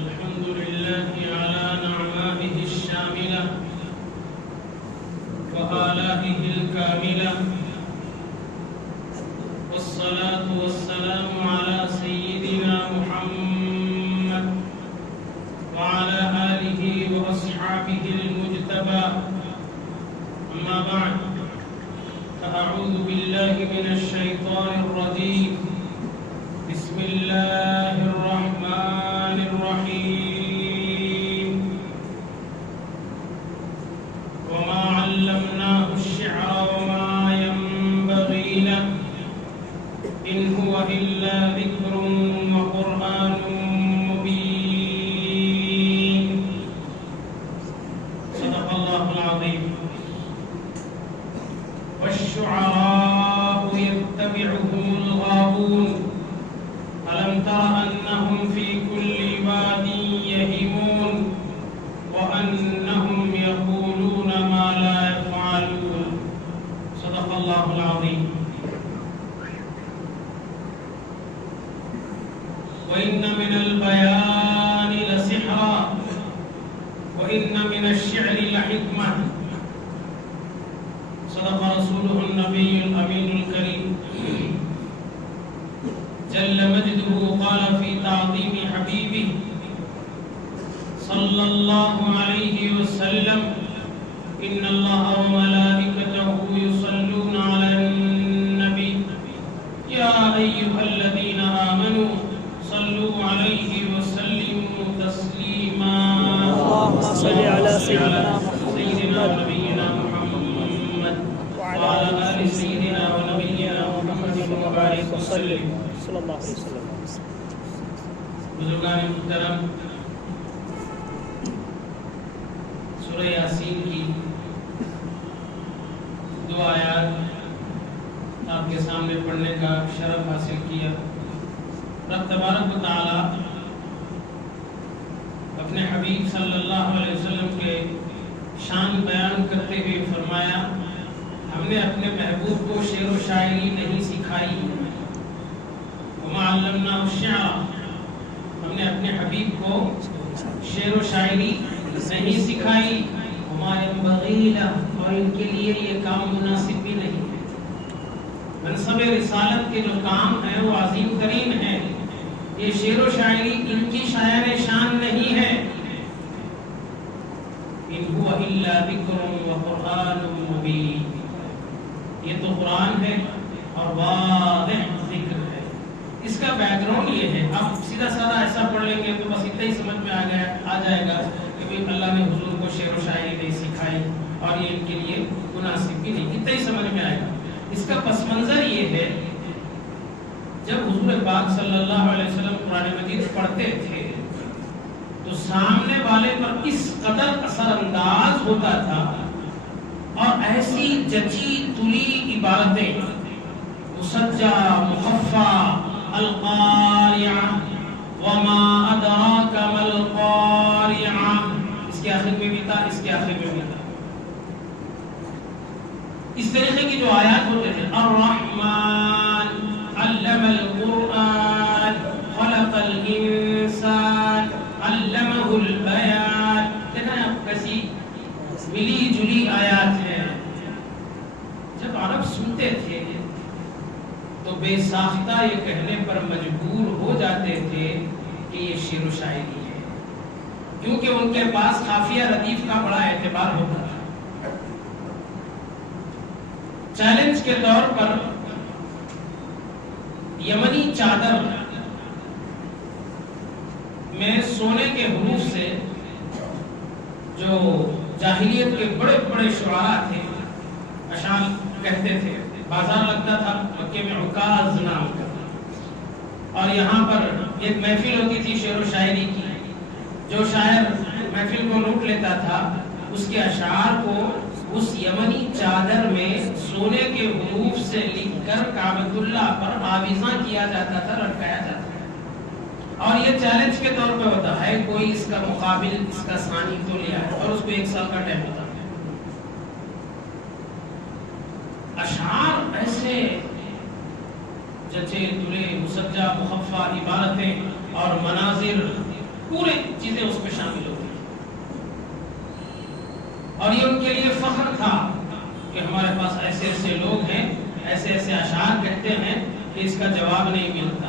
الحمد لله على نعمائه الشاملة وآلائه الكاملة، والصلاة والسلام على سيدنا محمد وعلى آله وأصحابه المجتبى. أما بعد، فأعوذ بالله من الشيطان الرجيم. بسم الله الرحمن الرحيم. وما علمناه الشعر وما ينبغي له إن هو إلا ذكر وقرآن مبين. صدق الله العظيم. والشعراء يتبعهم الغاوون ألم تر أنهم في كل واد يهيمون وأنهم يقولون ما لا يفعلون. صدق الله العظيم. وإن من البيان لسحرا وإن من الشعر لحكمة. صدق رسوله النبي الأمين الكريم جل مجده قال في تعظيم حبيبه صلى الله عليه وسلم: إن الله وملائكته يصلون على النبي يا أيها الذين آمنوا صلوا عليه وسلموا تسليما. اللهم صل على سيدنا ونبينا محمد وعلى آل سيدنا ونبينا محمد وبارك وسلم. صلی اللہ علیہ وسلم. بزرگان محترم، سورہ یاسین کی دو آیات آپ کے سامنے پڑھنے کا شرف حاصل کیا. رب تبارک و تعالی اپنے حبیب صلی اللہ علیہ وسلم کے شان بیان کرتے ہوئے فرمایا: ہم نے اپنے محبوب کو شعر و شاعری نہیں سکھائی. وما علمناه الشعر، ہم نے اپنے حبیب کو شعر و شاعری نہیں سکھائی. وما ينبغي له، اور ان کے لیے یہ کام مناسب بھی نہیں ہے. منصب رسالت کے جو کام ہیں وہ عظیم ترین ہیں. یہ شعر و شاعری ان کی شاعر شان نہیں ہے. ان هو الا ذکر وقرآن مبین، یہ تو قرآن ہے اور واضح ذکر ہے. اس کا بیک گراؤنڈ یہ ہے. آپ سیدھا سادہ ایسا پڑھ لیں گے تو بس اتنا ہی سمجھ میں آ جائے گا کہ اللہ نے حضور کو شعر و شاعری نہیں سکھائی اور یہ ان کے لیے مناسب بھی نہیں. اتنا ہی سمجھ میں آئے گا. اس کا پس منظر یہ ہے، جب حضور پاک صلی اللہ علیہ وسلم قرآن مجید پڑھتے تھے تو سامنے والے پر اس قدر اثر انداز ہوتا تھا اور ایسی جچی تلی عبارتیں، مسجع، مخفع، القارعہ، وما ادراک ما القارعہ، اس کے آخر میں بھی تھا، اس کے آخر میں بھی تھا. اس طریقے کی جو آیات ہوتے تھے: الرحمن علم القرآن خلق الانسان علمہ البیان. دیکھا ہے آپ کیسی ملی جلی آیات ہیں. جب عرب سنتے تھے تو بے ساختہ یہ کہنے پر مجبور ہو جاتے تھے کہ یہ شعر و شاعری ہے، کیونکہ ان کے پاس قافیہ ردیف کا بڑا اعتبار ہوتا تھا. چیلنج کے طور پر یمنی چادر میں سونے کے حروف سے جو جاہلیت کے بڑے بڑے شعراء تھے اشعار کہتے تھے. بازار لگتا تھا مکے میں عکاظ نام کا، اور یہاں پر ایک محفل ہوتی تھی شعر و شاعری کی. جو شاعر محفل کو لوٹ لیتا تھا اس کے اشعار کو اس یمنی چادر میں سونے کے حروف سے لکھ کر کعبۃ اللہ پر آویزاں کیا جاتا تھا، لٹکایا جاتا تھا. اور یہ چیلنج کے طور پہ ہوتا ہے کوئی اس کا مقابل، اس کا ثانی تو لیا ہے، اور اس کو 1 سال کا ٹائم ہوتا ہے. اشعار ایسے جچے تلے مسجع مخفع عبارتیں اور مناظر پوری چیزیں اس میں شامل ہوتی ہیں، اور یہ ان کے لیے فخر تھا کہ ہمارے پاس ایسے ایسے لوگ ہیں، ایسے ایسے اشعار کہتے ہیں کہ اس کا جواب نہیں ملتا۔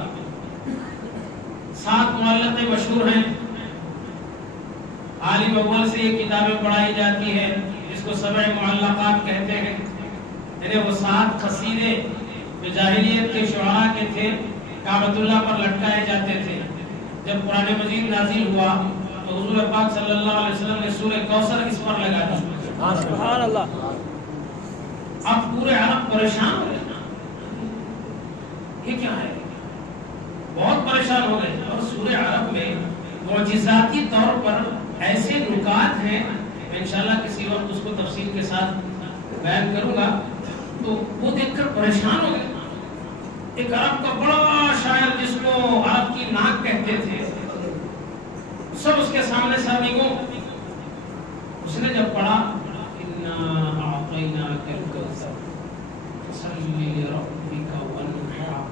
7 معلقیں مشہور ہیں، عالم اول سے یہ کتابیں پڑھائی جاتی ہیں، جس کو 7 معلقات کہتے ہیں، یعنی وہ 7 قصیدے جو جاہلیت کے شعراء کے تھے، کعبۃ اللہ پر لٹکائے جاتے تھے۔ جب قرآن مجید نازل ہوا تو حضور پاک صلی اللہ علیہ وسلم نے سورہ کوثر اس پر لگا دی۔ سبحان اللہ۔ اب پورے عرب پریشان ہو گئے، یہ کیا ہے، بہت پریشان ہو گئے۔ اور سورہ عرب میں معجزاتی طور پر ایسے نکات ہیں، میں انشاءاللہ کسی وقت اس کو تفصیل کے ساتھ بیان کروں گا، تو وہ دیکھ کر پریشان ہو گئے۔ ایک عرب کا بڑا شاعر جس کو عرب کی ناک کہتے تھے، سب اس کے سامنے سرنگوں، اس نے جب پڑھا اِنَّا أَعْطَيْنَاكَ الْكَوْثَرَ فَصَلِّ لِرَبِّكَ وَانْحَرْ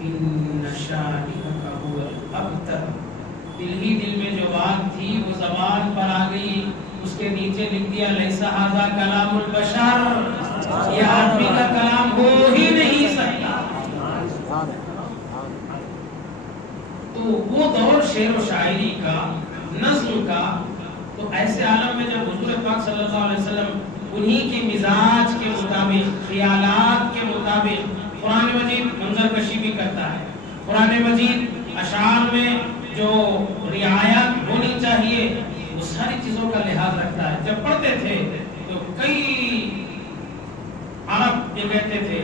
إِنَّ شَانِئَكَ هُوَ الْأَبْتَرُ، دل ہی دل میں جو بات تھی وہ زبان پر آ گئی، اس کے نیچے لکھ دیا لَيْسَ هَذَا كَلَامُ الْبَشَرِ، یہ آدمی کا کلام ہو ہی نہیں سکتا۔ تو وہ دور شعر و شاعری کا، نظم کا، تو ایسے عالم میں جب حضور پاک صلی اللہ علیہ وسلم انہی کے مزاج کے مطابق، خیالات کے مطابق، قرآن مجید منظر کشی بھی کرتا ہے، قرآن مجید اشعار میں جو رعایات ہونی چاہیے وہ ساری چیزوں کا لحاظ رکھتا ہے۔ جب پڑھتے تھے تو کئی عرب یہ کہتے تھے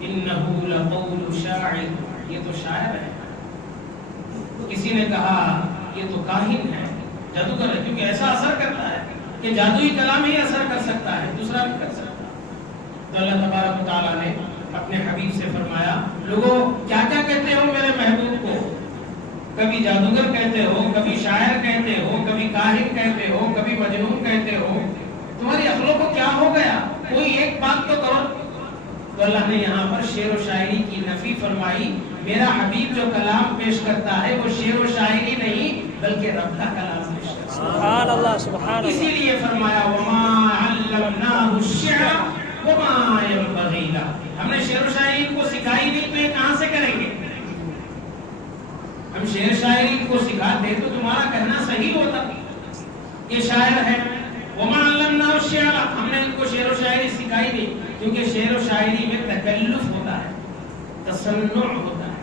اِنَّهُ لَقَوْلُ شَاعِرٍ، یہ تو شاعر ہے۔ کسی نے کہا یہ تو کاہن ہے، جادوگر ہے، کیونکہ ایسا اثر کرتا ہے کہ جادوئی کلام ہی اثر کر سکتا ہے، دوسرا نہیں کر سکتا۔ تو اللہ تبارک و تعالیٰ نے اپنے حبیب سے فرمایا لوگوں کیا کیا کہتے ہو میرے محبوب کو، کبھی جادوگر کہتے ہو، کبھی شاعر کہتے ہو، کبھی کاہن کہتے ہو، کبھی مجنون کہتے ہو، تمہاری عقلوں کو کیا ہو گیا، کوئی ایک بات تو کرو۔ تو اللہ نے یہاں پر شعر و شاعری کی نفی فرمائی، میرا حبیب جو کلام پیش کرتا ہے وہ شعر و شاعری نہیں بلکہ رب کا کلام پیش کرتا ہے۔ سبحان اللہ، سبحان اللہ۔ اسی لیے فرمایا وَمَا عَلَّمْنَاهُ الشِّعْرَ وَمَا يَنبَغِي لَهُ، ہم نے شعر و شاعری کو سکھائی نہیں تو یہ کہاں سے کریں گے؟ ہم شعر شاعری کو سکھاتے تو تمہارا کہنا صحیح ہوتا، یہ شاعر ہے۔ وَمَا عَلَّمْنَاهُ الشِّعْرَ، ہم نے ان کو شعر و شاعری سکھائی نہیں، کیونکہ شعر و شاعری میں تکلف ہوتا ہے، تصنع ہوتا ہے،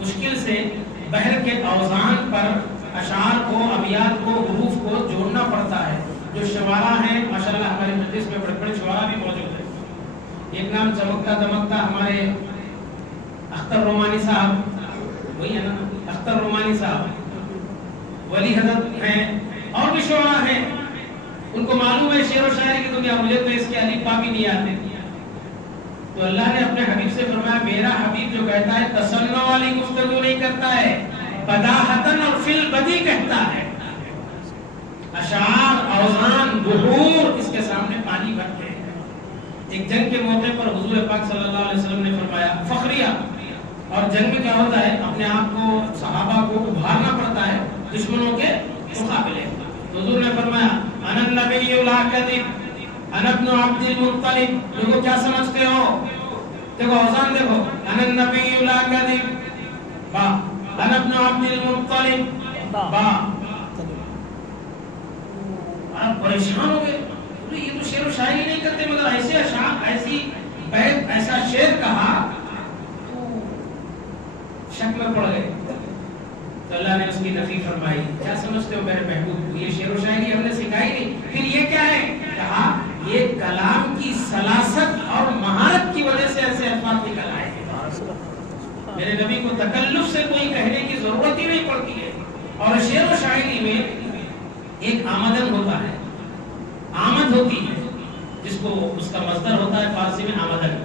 مشکل سے بحر کے اوزان پر اشعار کو، ابیات کو، حروف کو جوڑنا پڑتا ہے۔ جو شعراء ہیں ماشاءاللہ ہمارے مجلس میں بڑے بڑے شعراء بھی موجود ہیں، ایک نام چمکتا دمکتا ہمارے اختر رومانی صاحب، وہی ہے نا اختر رومانی صاحب، ولی حضرت ہیں، اور بھی شعراء ہیں، ان کو معلوم ہے شعر و شاعری کی دنیا، مجھے تو اس کے الف با بھی نہیں آتے۔ تو اللہ نے اپنے حبیب سے فرمایا میرا حبیب جو کہتا ہے تصنع والی گفتگو نہیں کرتا ہے، بداحتن اور فی البدی کہتا ہے، اشعار، اوزان، بحور اس کے سامنے پانی بھرتے ہیں۔ ایک جنگ کے موقع پر حضور پاک صلی اللہ علیہ وسلم نے فرمایا فخریہ، اور جنگ میں کیا ہوتا ہے اپنے آپ کو، صحابہ کو ابھارنا پڑتا ہے دشمنوں کے مقابلے۔ حضور نے فرمایا انا النبی لا کذب انا ابن عبد المطلب، لوگوں کیا سمجھتے ہو، دیکھو اوزان دیکھو، انا النبی لا کذب با، انا ابن عبد المطلب با۔ آپ پریشان ہو گئے، یہ تو شعر و شاعری نہیں کرتے، مگر ایسے اشعار، ایسی بیت، ایسا شعر کہا، شک میں پڑ گئے۔ تو اللہ نے اس کی نفی فرمائی، کیا سمجھتے ہو میرے محبوب کو، یہ شعر و شاعری ہم نے سکھائی نہیں۔ پھر یہ کیا ہے، کہا یہ کلام کی سلاست اور مہارت کی وجہ سے ایسے الفاظ نکل آئے ہیں، میرے نبی کو تکلف سے کوئی کہنے کی ضرورت ہی نہیں پڑتی ہے۔ اور شعر و شاعری میں ایک آمدن ہوتا ہے، آمد ہوتی ہے، جس کو اس کا مصدر ہوتا ہے فارسی میں آمدن،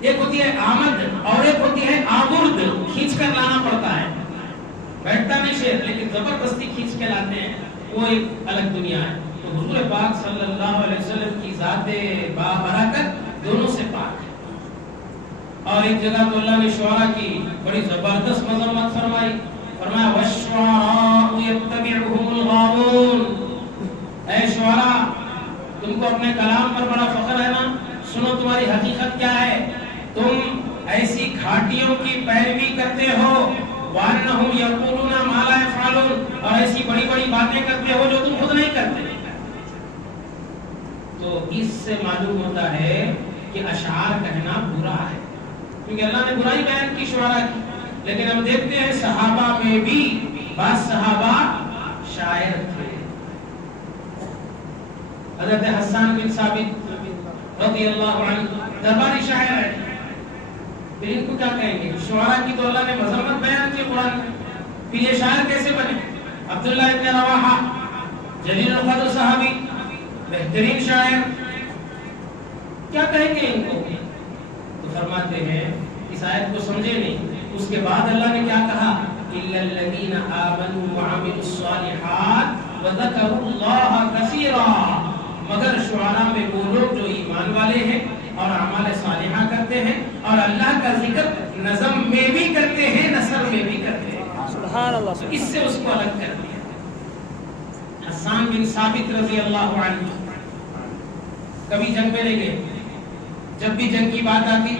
ایک ہوتی ہے آمد اور ایک ہوتی ہے آورد، کھینچ کر لانا پڑتا ہے، بیٹھتا نہیں شعر لیکن زبردستی کھینچ کے لاتے ہیں، وہ ایک الگ دنیا ہے۔ تو حضور پاک صلی اللہ علیہ وسلم کی ذات بابرکت دونوں سے پاک ہے۔ اور ایک جگہ تو اللہ نے شعراء کی بڑی زبردست مذمت فرمائی، فرمایا والشعراء يتبعهم الغاوون، اے شعراء تم کو اپنے کلام پر بڑا فخر ہے نا، سنو تمہاری حقیقت کیا ہے، تم ایسی گھاٹیوں کی پیروی کرتے ہو، وَأَنَّهُمْ يَقُولُونَ مَا لَا يَفْعَلُونَ، اور ایسی بڑی بڑی باتیں کرتے ہو جو تم خود نہیں کرتے۔ تو اس سے معلوم ہوتا ہے کہ اشعار کہنا برا ہے، کیونکہ اللہ نے برائی بیان کی شعراء کی، لیکن ہم دیکھتے ہیں صحابہ میں بھی بعض صحابہ شاعر تھے۔ حضرت حسان بن ثابت رضی اللہ عنہ درباری شاعر ہے، پھر ان کو کیا کہیں گے؟ شعراء کی تو اللہ نے مذمت بیان کی قرآن میں، پھر یہ شاعر کیسے بنے؟ عبداللہ ابن رواحہ جلیل القدر صحابی، بہترین شاعر، کیا کہیں گے ان کو؟ تو فرماتے ہیں اس آیت کو سمجھے نہیں، اس کے بعد اللہ نے کیا کہا؟ إِلَّا الَّذِينَ آمَنُوا وَعَمِلُوا الصَّالِحَاتِ وَذَكَرُوا اللَّهَ كَثِيرًا، مگر شعراء میں وہ لوگ جو ایمان والے ہیں اور اعمال صالحہ کرتے ہیں اور اللہ کا ذکر نظم میں بھی کرتے ہیں، نثر میں بھی کرتے ہیں۔ سبحان اللہ، اس سے اس کو الگ کر دیا۔ حسان بن ثابت رضی اللہ عنہ کبھی جنگ میں نہیں گئے، جب بھی جنگ کی بات آتی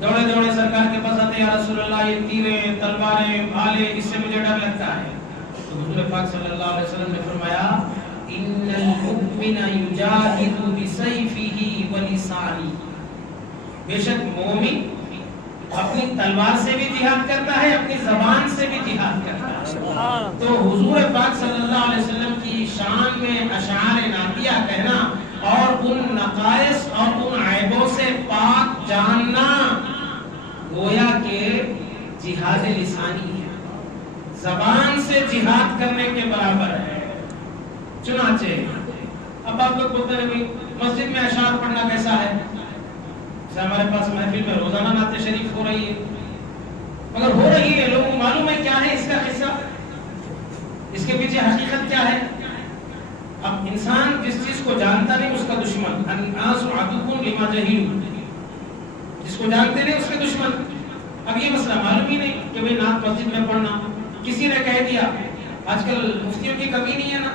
دوڑے دوڑے سرکار کے پاس آتے، یا رسول اللہ یہ تیریں تلواریں بھالے اس سے مجھے ڈر لگتا ہے۔ تو حضور پاک صلی اللہ علیہ وسلم نے فرمایا ان المؤمن یجاہد بسیفہ ولسانہ، بے شک مومن اپنی تلوار سے بھی جہاد کرتا ہے، اپنی زبان سے بھی جہاد کرتا ہے۔ تو حضور پاک صلی اللہ علیہ وسلم کی شان میں اشعار نعتیہ کہنا اور ان نقائص اور ان عیبوں سے پاک جاننا گویا کہ جہاد لسانی ہے، زبان سے جہاد کرنے کے برابر ہے۔ چنانچہ اب آپ لوگ بولتے ہیں مسجد میں اشعار پڑھنا کیسا ہے؟ ہمارے پاس محفل میں روزانہ نعت شریف ہو رہی ہے، مگر ہو رہی ہے، لوگوں کو معلوم ہے کیا ہے اس کا حصہ، اس کے پیچھے حقیقت کیا ہے؟ اب انسان جس چیز کو جانتا نہیں اس کا دشمن، الناس عدو لما جہلوا، جس کو جانتے نہیں اس کے دشمن۔ اب یہ مسئلہ معلوم ہی نہیں کہ بھئی نعت مسجد میں پڑھنا، کسی نے کہہ دیا، آج کل مفتیوں کی کمی نہیں ہے نا،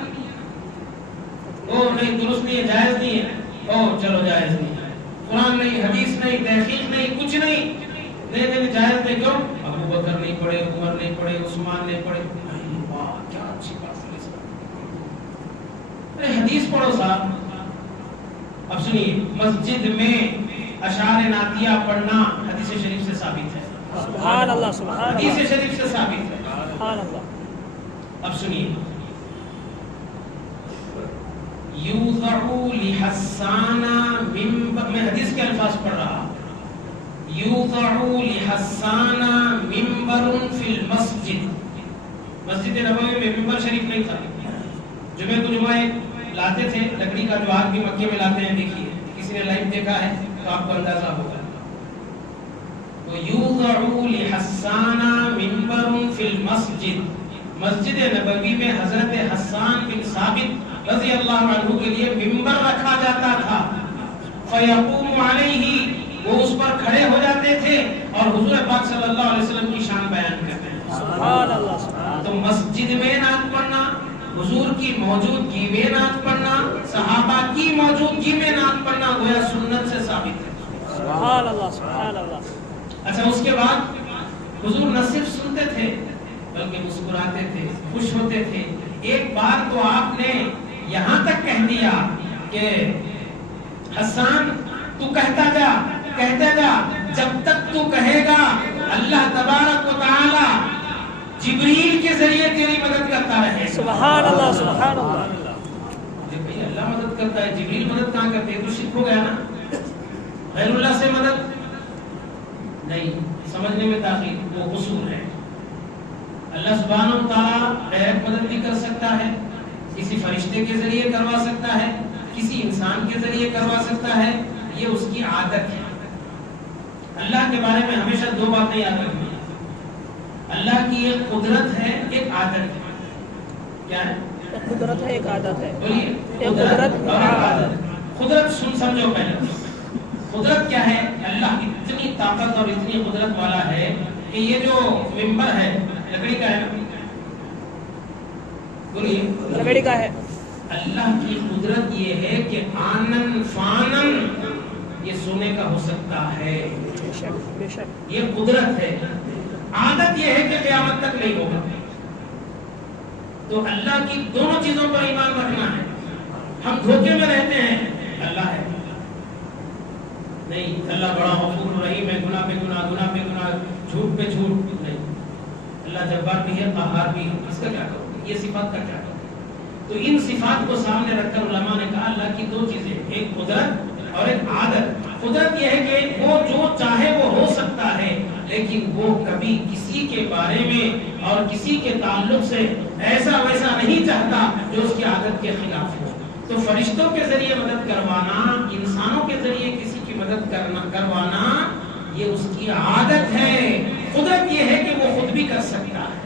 او نہیں درست نہیں ہے، جائز نہیں ہے، او چلو جائز نہیں ہے، قرآن نہیں، حدیث نہیں، تحقیق نہیں، کچھ نہیں، نہیں جائز نہیں، کیوں؟ ابو بکر نہیں پڑھے، عمر نہیں پڑھے، عثمان نہیں پڑھے، واہ کیا اچھی بات ہے، ارے حدیث پڑھو صاحب۔ اب سنیے، مسجد میں اشعار نعتیہ پڑھنا حدیث شریف سے ثابت ہے، سبحان اللہ، سبحان اللہ، حدیث شریف سے ثابت ہے، سبحان اللہ۔ اب سنیے، یوضع لحسان منبر، میں حدیث کے الفاظ پڑھ رہا، یوضع لحسان منبر فی المسجد، مسجد نبوی میں منبر شریف نہیں تھا، جمعہ کو جمعہ لاتے تھے لکڑی کا، جو آج بھی مکے میں لاتے ہیں، دیکھیے کسی نے لائیو دیکھا ہے تو آپ کو اندازہ ہوگا۔ تو یوضع لحسان منبر فی المسجد، مسجد نبوی میں حضرت حسان بن ثابت رضی اللہ عنہ کے لیے منبر رکھا جاتا تھا، فیقوم علیہ، وہ اس پر کھڑے ہو جاتے تھے اور حضور پاک صلی اللہ علیہ وسلم کی شان بیان کرتے ہیں۔ سبحان اللہ، سبحان تو مسجد میں نعت پڑھنا، حضور کی موجودگی میں نعت پڑھنا، صحابہ کی موجودگی میں نعت پڑھنا گویا سنت سے ثابت ہے۔ سبحان اللہ، سبحان اللہ۔ اچھا اس کے بعد حضور نہ صرف سنتے تھے بلکہ مسکراتے تھے، خوش ہوتے تھے۔ ایک بار تو آپ نے یہاں تک کہہ دیا کہ حسان تو کہتا جا، جب تک تو کہے گا اللہ تبارک و تعالی جبریل کے ذریعے تیری مدد کرتا رہے۔ سبحان اللہ، سبحان اللہ۔ بھئی اللہ مدد کرتا ہے، جبریل مدد کہاں کرتے ہیں؟ تو شرک ہو گیا نا، غیر اللہ سے مدد نہیں، سمجھنے میں تاخیر، وہ قصور ہے۔ اللہ سبحانہ و تعالیٰ غیب مدد بھی کر سکتا ہے، کسی فرشتے کے ذریعے کروا سکتا ہے، کسی انسان کے ذریعے کروا سکتا ہے، یہ اس کی عادت ہے۔ اللہ کے بارے میں ہمیشہ دو باتیں یاد رکھنی ہیں، اللہ کی ایک قدرت ہے، ایک عادت ہے۔ کیا ہے؟ ایک قدرت ہے، ایک عادت ہے۔ بولیے، قدرت اور عادت۔ قدرت سمجھو پہلے، قدرت کیا ہے؟ اللہ اتنی طاقت اور اتنی قدرت والا ہے کہ یہ جو منبر ہے لکڑی کا ہے نا، بولیے لکڑی کا ہے. اللہ کی قدرت یہ ہے کہ آنن فانن یہ سونے کا ہو سکتا ہے، بے شک بے شک. یہ قدرت ہے. عادت یہ ہے کہ قیامت تک نہیں ہوگا. تو اللہ کی دونوں چیزوں پر ایمان رکھنا ہے. ہم دھوکے میں رہتے ہیں اللہ ہے نہیں، اللہ بڑا غفور رحیم ہے، گناہ پہ گناہ، گناہ پہ گناہ، جھوٹ پہ جھوٹ نہیں. اللہ جبار بھی ہے، قہار بھی ہے. اس کا کیا کرو، یہ صفات کا کیا کرو. تو ان صفات کو سامنے رکھ کر علماء نے کہا اللہ کی دو چیزیں، ایک قدرت اور ایک عادت. قدرت یہ ہے کہ وہ جو چاہے وہ ہو سکتا ہے، لیکن وہ کبھی کسی کے بارے میں اور کسی کے تعلق سے ایسا ویسا نہیں چاہتا جو اس کی عادت کے خلاف ہو. تو فرشتوں کے ذریعے مدد کروانا، انسانوں کے ذریعے کسی کی مدد کروانا، یہ اس کی عادت ہے. قدرت یہ ہے کہ وہ خود بھی کر سکتا ہے.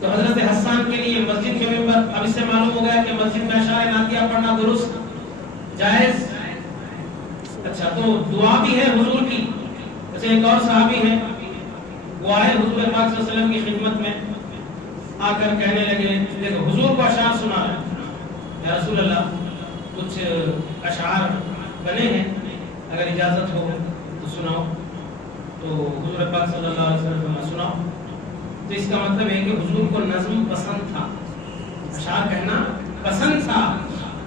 تو حضرت حسان کے لیے مسجد کے ممبر، اب اس سے معلوم ہو گیا کہ مسجد میں اشعار نعتیہ پڑھنا درست جائز. اچھا، تو دعا بھی ہے حضور کی. اچھا، ایک اور صحابی ہے، وہ آئے حضور پاک صلی اللہ علیہ وسلم کی خدمت میں، آ کر کہنے لگے دیکھو حضور کو اشعار سنا ہے، یا رسول اللہ کچھ اشعار بنے ہیں، اگر اجازت ہو تو سناؤ. تو حضور پاک صلی اللہ علیہ وسلم نے سناؤ. تو اس کا مطلب ہے کہ حضور کو نظم پسند تھا، اشعار کہنا پسند تھا.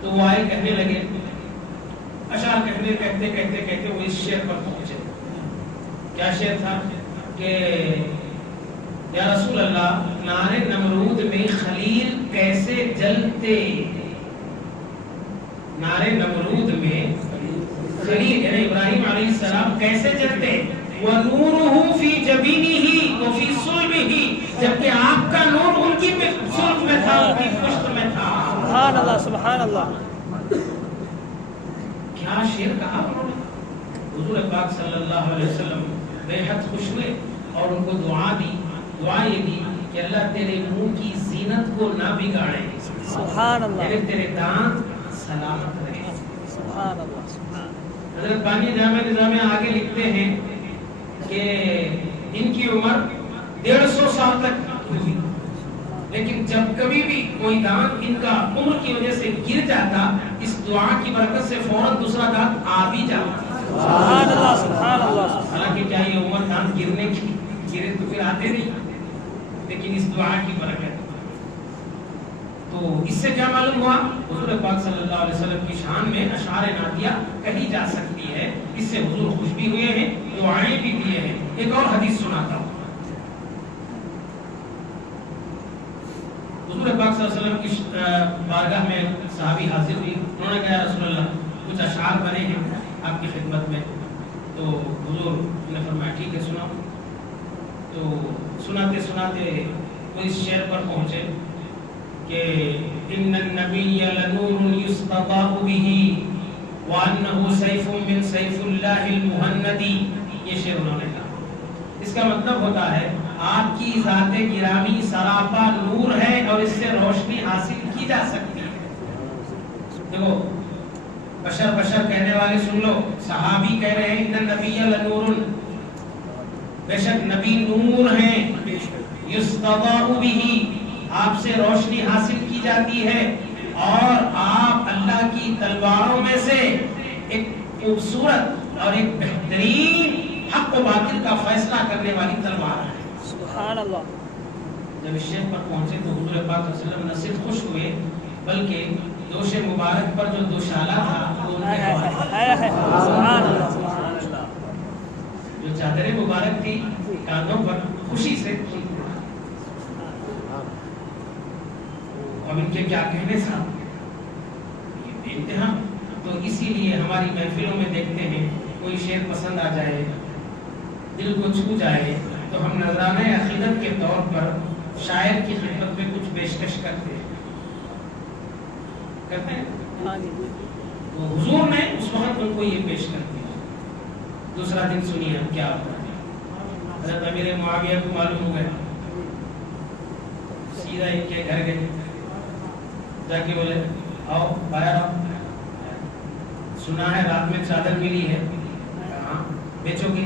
تو وہ آئے کہنے لگے، اشعار کہتے کہتے وہ اس شعر پر پہنچے. کیا شعر تھا کہ یا رسول اللہ نار نمرود میں خلیل کیسے جلتے، نار نمرود میں خلیل یعنی ابراہیم علیہ السلام کیسے جلتے. وَنُورُهُ فِي جَبِينِهِ وَفِي صُلْبِهِ، جبکہ آپ کا نور ان کی صلب میں تھا، ان کی پشت میں تھا. سبحان اللہ سبحان اللہ. کیا شعر کہا انہوں نے. حضور پاک صلی اللہ علیہ وسلم بے حد خوش ہوئے اور ان کو دعا دی. دعا یہ دی کہ اللہ تیرے منہ کی زینت کو نہ بگاڑے، سبحان اللہ، یعنی تیرے دانت سلامت رہے. سبحان اللہ. حضرت بانی جامع نظامیہ آگے لکھتے ہیں کہ ان کی عمر 150 سال تک ہوئی، لیکن جب کبھی بھی کوئی دانت ان کا عمر کی وجہ سے گر جاتا، اس دعا کی برکت سے فوراً دوسرا دانت آ بھی جاتا. سبحان اللہ سبحان اللہ. حالانکہ کیا یہ عمر دانت گرنے کی، گرے تو پھر آتے نہیں، لیکن اس دعا کی برکت. تو اس سے کیا معلوم ہوا، حضور پاک صلی اللہ علیہ وسلم کی شان میں اشعار نعتیہ کہی جا سکتی ہے. اس سے حضور خوش بھی ہوئے ہیں، دعائیں بھی دیے ہیں. ایک اور حدیث سناتا ہوں. حضور پاک صلی اللہ علیہ وسلم کی بارگاہ میں صحابی حاضر ہوئی. انہوں نے کہا رسول اللہ کچھ اشعار بنے ہیں آپ کی خدمت میں. تو حضور نے فرمایا ٹھیک ہے سناؤ. تو سناتے سناتے وہ اس شعر پر پہنچے کہ ان النبی لنور یستضاء به وانه سیف من سیف اللہ المہند. یہ شعر انہوں نے کہا. اس کا مطلب ہوتا ہے آپ کی ذات گرامی سراپا نور ہے اور اس سے روشنی حاصل کی جا سکتی ہے. دیکھو بشر بشر کہنے والے سن لو، صحابی کہہ رہے ہیں ان النبی لنور، بے شک نبی نور ہیں، یستضاء به آپ سے روشنی حاصل کی جاتی ہے، اور آپ اللہ کی تلواروں میں سے ایک خوبصورت اور ایک بہترین حق و باطل کا فیصلہ کرنے والی تلوار ہے. سبحان اللہ. جب اس شعر پر پہنچے تو حضور پاک صلی اللہ علیہ وسلم نہ صرف خوش ہوئے بلکہ دوش مبارک پر جو دوشالہ تھا وہ ان کے سبحان اللہ سبحان اللہ. جو چادر مبارک تھی کاندھوں پر خوشی سے اب ان کے کیا کہنے تھا یہ انتہا. تو اسی لیے ہماری محفلوں میں دیکھتے ہیں کوئی شعر پسند آ جائے، دل کو چھو جائے، تو ہم نذرانہ عقیدت کے طور پر شاعر کی خدمت میں کچھ پیشکش کرتے ہیں. تو حضور نے اس وقت ان کو یہ پیش کر دیا. دوسرا دن سنیے ہم کیا ہوتا ہے. حضرت امیر معاویہ کو معلوم ہو گیا، سیدھا ان کے گھر گئے، جا کے بولے آؤ باہر آؤ، سنا ہے رات میں چادر ملی ہے، ہاں بیچو گے؟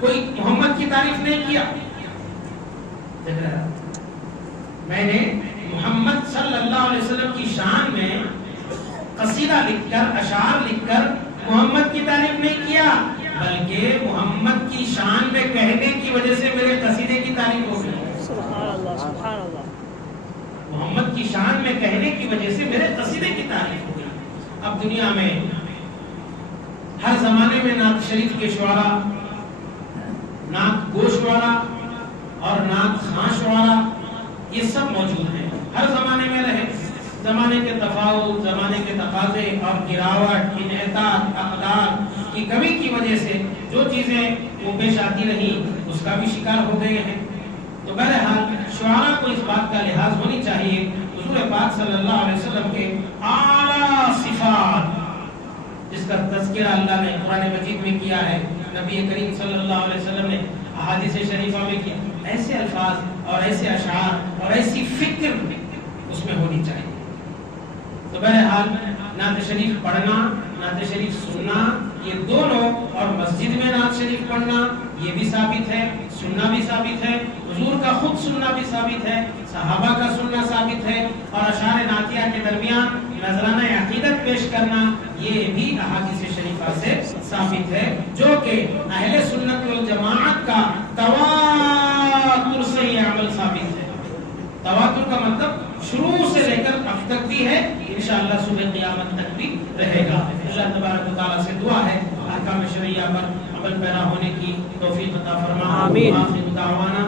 کوئی محمد کی تعریف نہیں کیا. میں نے محمد صلی اللہ علیہ وسلم کی شان میں قصیدہ لکھ کر، اشعار لکھ کر محمد کی تعریف نہیں کیا، بلکہ محمد کی شان میں کہنے کی وجہ سے میرے قصیدے کی تعریف ہو گئی. سبحان اللہ سبحان اللہ. محمد کی شان میں کہنے کی وجہ سے میرے قصیدے کی تعریف ہو گئی. اب دنیا میں ہر زمانے میں نعت شریف کے شعراء، نعت گو شعراء اور نعت خواں شعراء یہ سب موجود ہیں. ہر زمانے میں رہے، زمانے کے تفاوت، زمانے کے تقاضے اور گراوٹ، انحطاط، اقدار کی کمی کی وجہ سے جو چیزیں وہ پیش آتی رہی اس کا بھی شکار ہو گئے ہیں. تو بہرحال شعراء کو اس بات کا لحاظ ہونی چاہیے حضور پاک صلی اللہ علیہ وسلم کے اعلیٰ صفات جس کا تذکرہ اللہ نے قرآن مجید میں کیا ہے، نبی کریم صلی اللہ علیہ وسلم نے احادیث شریفہ میں کیا. ایسے الفاظ اور ایسے اشعار اور ایسی فکر اس میں ہونی چاہیے. تو بہرحال نعت شریف پڑھنا، نعت شریف سننا یہ دونوں، اور مسجد میں نعت شریف پڑھنا یہ بھی ثابت ہے، سننا بھی ثابت ہے، حضور کا خود سننا بھی ثابت ہے، صحابہ کا سننا ثابت ہے، اور اشعار نعتیہ کے درمیان نذرانہ عقیدت پیش کرنا یہ بھی احادیث شریفہ سے ثابت ہے، جو کہ اہل سنت والجماعت کا تواتر سے یہ عمل ثابت ہے. تواتر کا مطلب شروع سے لے کر اب تک بھی ہے، انشاءاللہ صبح قیامت تک بھی رہے گا. اللہ تبارک و تعالیٰ سے دعا ہے احکام شرعیہ پر عمل پیرا ہونے کی توفیق عطا فرما. آمین. آخر دعوانا